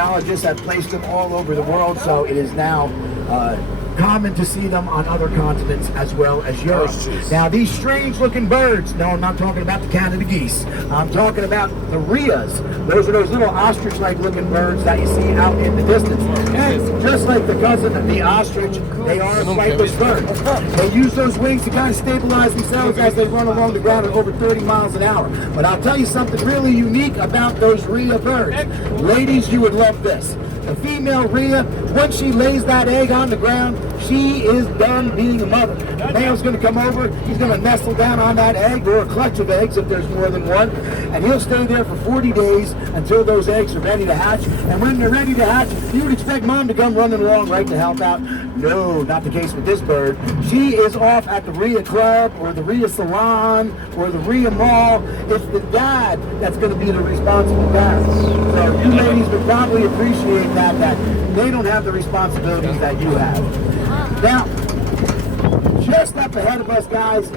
biologists have placed them all over the world, so it is now common to see them on other continents as well as Europe. Now, these strange-looking birds, no, I'm not talking about the Canada geese. I'm talking about the rheas. Those are those little ostrich-like looking birds that you see out in the distance. And just like the cousin of the ostrich, they are flightless birds. They use those wings to kind of stabilize themselves as they run along the ground at over 30 miles an hour. But I'll tell you something really unique about those rhea birds. Ladies, you would love this. The female rhea, once she lays that egg on the ground, she is done being a mother. The male's going to come over, he's going to nestle down on that egg, or a clutch of eggs if there's more than one, and he'll stay there for 40 days until those eggs are ready to hatch. And when they're ready to hatch, you would expect mom to come running along, right, to help out. No, not the case with this bird. She is off at the rhea club, or the rhea salon, or the rhea mall. It's the dad that's going to be the responsible parent. So you ladies would probably appreciate that they don't have the responsibilities that you have. Now, just up ahead of us, guys,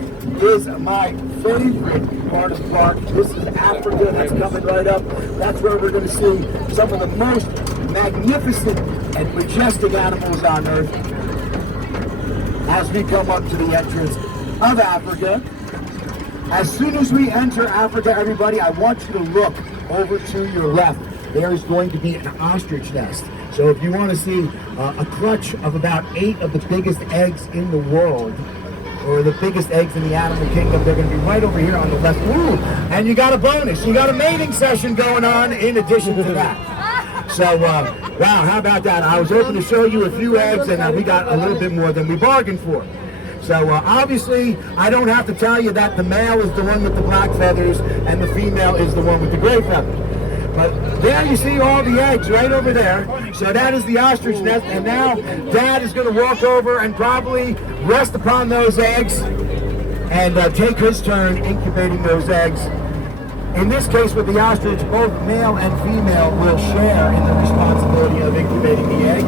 is my favorite part of the park. This is Africa. That's coming right up. That's where we're going to see some of the most magnificent and majestic animals on Earth as we come up to the entrance of Africa. As soon as we enter Africa, everybody, I want you to look over to your left. There is going to be an ostrich nest. So if you want to see a clutch of about 8 of the biggest eggs in the world, or the biggest eggs in the animal kingdom, they're going to be right over here on the left. Ooh, and you got a bonus. You got a mating session going on in addition to that. So, wow, how about that? I was hoping to show you a few eggs, and we got a little bit more than we bargained for. So obviously, I don't have to tell you that the male is the one with the black feathers and the female is the one with the gray feathers. But there you see all the eggs right over there. So that is the ostrich nest, and now Dad is going to walk over and probably rest upon those eggs and take his turn incubating those eggs. In this case with the ostrich, both male and female will share in the responsibility of incubating the egg.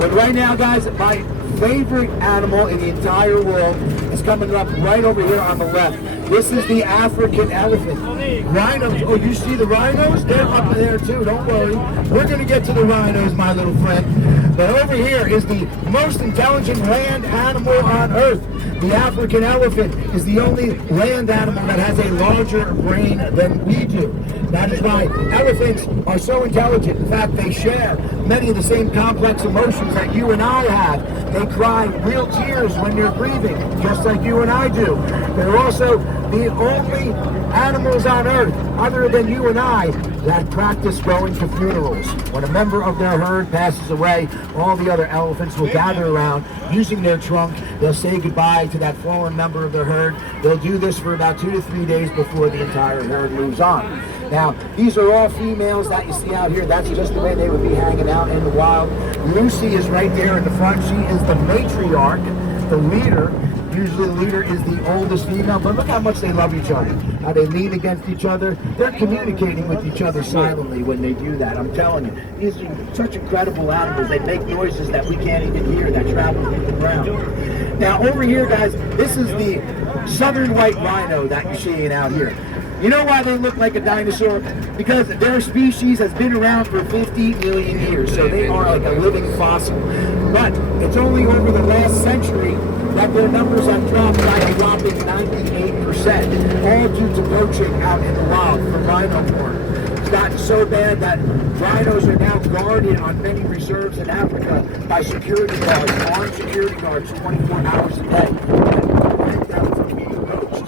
But right now, guys, my favorite animal in the entire world is coming up right over here on the left. This is the African elephant. Rhinos. Oh, you see the rhinos? They're up there too, don't worry. We're going to get to the rhinos, my little friend. But over here is the most intelligent land animal on Earth. The African elephant is the only land animal that has a larger brain than we do. That is why elephants are so intelligent. In fact, they share many of the same complex emotions that you and I have. They cry real tears when they're grieving, just like you and I do. They're also the only animals on Earth, other than you and I, that practice going to funerals. When a member of their herd passes away, all the other elephants will gather around using their trunk. They'll say goodbye to that fallen member of their herd. They'll do this for about 2 to 3 days before the entire herd moves on. Now, these are all females that you see out here. That's just the way they would be hanging out in the wild. Lucy is right there in the front. She is the matriarch, the leader. Usually the leader is the oldest female, but look how much they love each other. How they lean against each other. They're communicating with each other silently when they do that. I'm telling you, these are such incredible animals. They make noises that we can't even hear that travel through the ground. Now over here, guys, this is the southern white rhino that you're seeing out here. You know why they look like a dinosaur? Because their species has been around for 50 million years, so they are like a living fossil. But it's only over the last century that their numbers have dropped by a whopping 98%, all due to poaching out in the wild for rhino horn. It's gotten so bad that rhinos are now guarded on many reserves in Africa by security guards, armed security guards, 24 hours a day. Prevent them from being poached.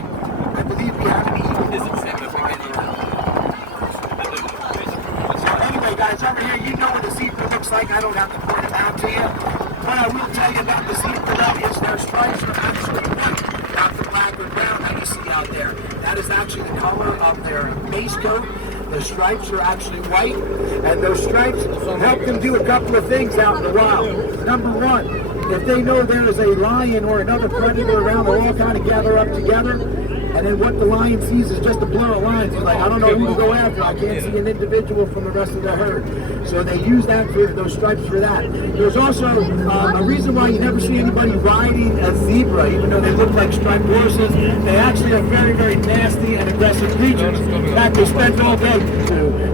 I believe we have an eagle. So anyway, guys, over here, you know what a zebra looks like. I don't have to point it out to you. What I will tell you about the zebra is their stripes are actually white, not the black or brown that you see out there. That is actually the color of their base coat. The stripes are actually white, and those stripes help them do a couple of things out in the wild. Number one, if they know there is a lion or another predator around, they'll all kind of gather up together and then what the lion sees is just a blur of lines. He's like, I don't know who to go after. I can't see an individual from the rest of the herd. So they use that for those stripes for that. There's also a reason why you never see anybody riding a zebra, even though they look like striped horses. They actually are very, very nasty and aggressive creatures. In fact, they spend all day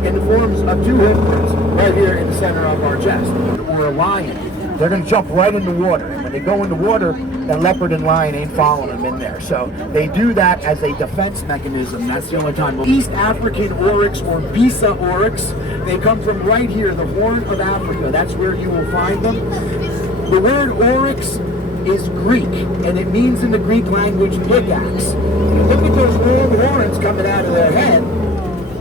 in the forms of two hoods right here in the center of our chest. Or a lion. They're going to jump right in the water. And when they go in the water, the leopard and lion ain't following them in there. So they do that as a defense mechanism. That's the only time. East African oryx or Bisa oryx, they come from right here, the Horn of Africa. That's where you will find them. The word oryx is Greek, and it means in the Greek language pickaxe. You look at those long horns coming out of their head,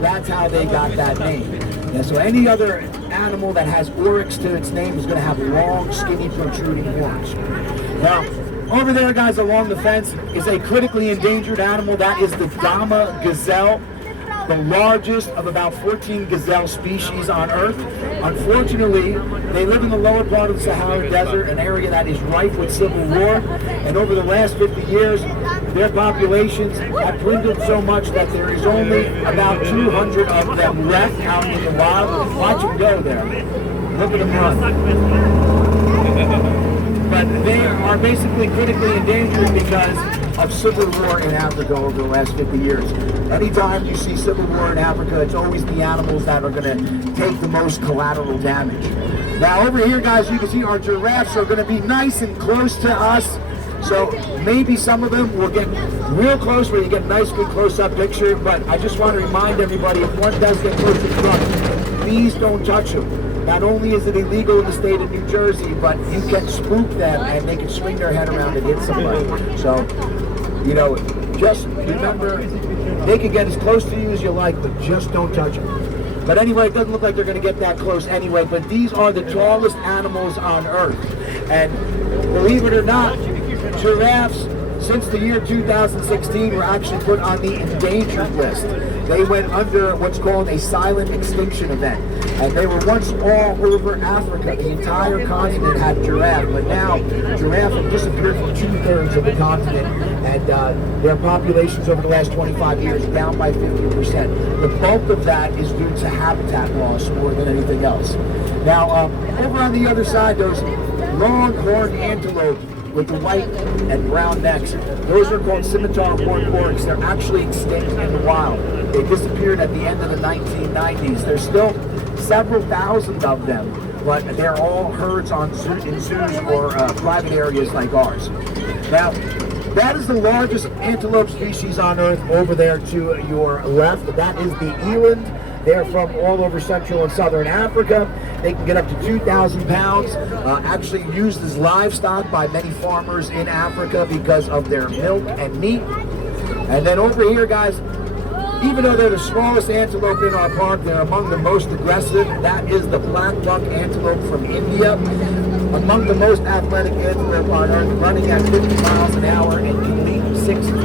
that's how they got that name. Yeah, so any other animal that has oryx to its name is going to have long, skinny, protruding horns. Now, over there, guys, along the fence is a critically endangered animal. That is the Dama gazelle, the largest of about 14 gazelle species on Earth. Unfortunately, they live in the lower part of the Sahara Desert, an area that is rife with civil war. And over the last 50 years, their populations have dwindled so much that there is only about 200 of them left out in the wild. Watch them go there. Look at them run. But they are basically critically endangered because of civil war in Africa over the last 50 years. Anytime you see civil war in Africa, it's always the animals that are going to take the most collateral damage. Now over here, guys, you can see our giraffes are going to be nice and close to us. So maybe some of them will get real close where you get a nice, good close-up picture. But I just want to remind everybody, if one does get close in front, please don't touch them. Not only is it illegal in the state of New Jersey, but you can spook them and they can swing their head around and hit somebody. So, you know, just remember, they can get as close to you as you like, but just don't touch them. But anyway, it doesn't look like they're going to get that close anyway, but these are the tallest animals on Earth. And believe it or not, giraffes, since the year 2016, were actually put on the endangered list. They went under what's called a silent extinction event. And they were once all over Africa. The entire continent had giraffe, but now giraffe have disappeared from 2/3 of the continent, and their populations over the last 25 years down by 50%. The bulk of that is due to habitat loss more than anything else. Now, over on the other side, those longhorned antelope with the white and brown necks, those are called scimitar horned oryx. They're actually extinct in the wild. They disappeared at the end of the 1990s. There's still several thousand of them, but they're all herds in zoos or private areas like ours. Now, that is the largest antelope species on Earth over there to your left. That is the eland. They're from all over Central and Southern Africa. They can get up to 2,000 pounds, actually used as livestock by many farmers in Africa because of their milk and meat. And then over here, guys, even though they're the smallest antelope in our park, they're among the most aggressive. That is the black buck antelope from India. Among the most athletic antelope on Earth, running at 50 miles an hour and can leap 6 feet.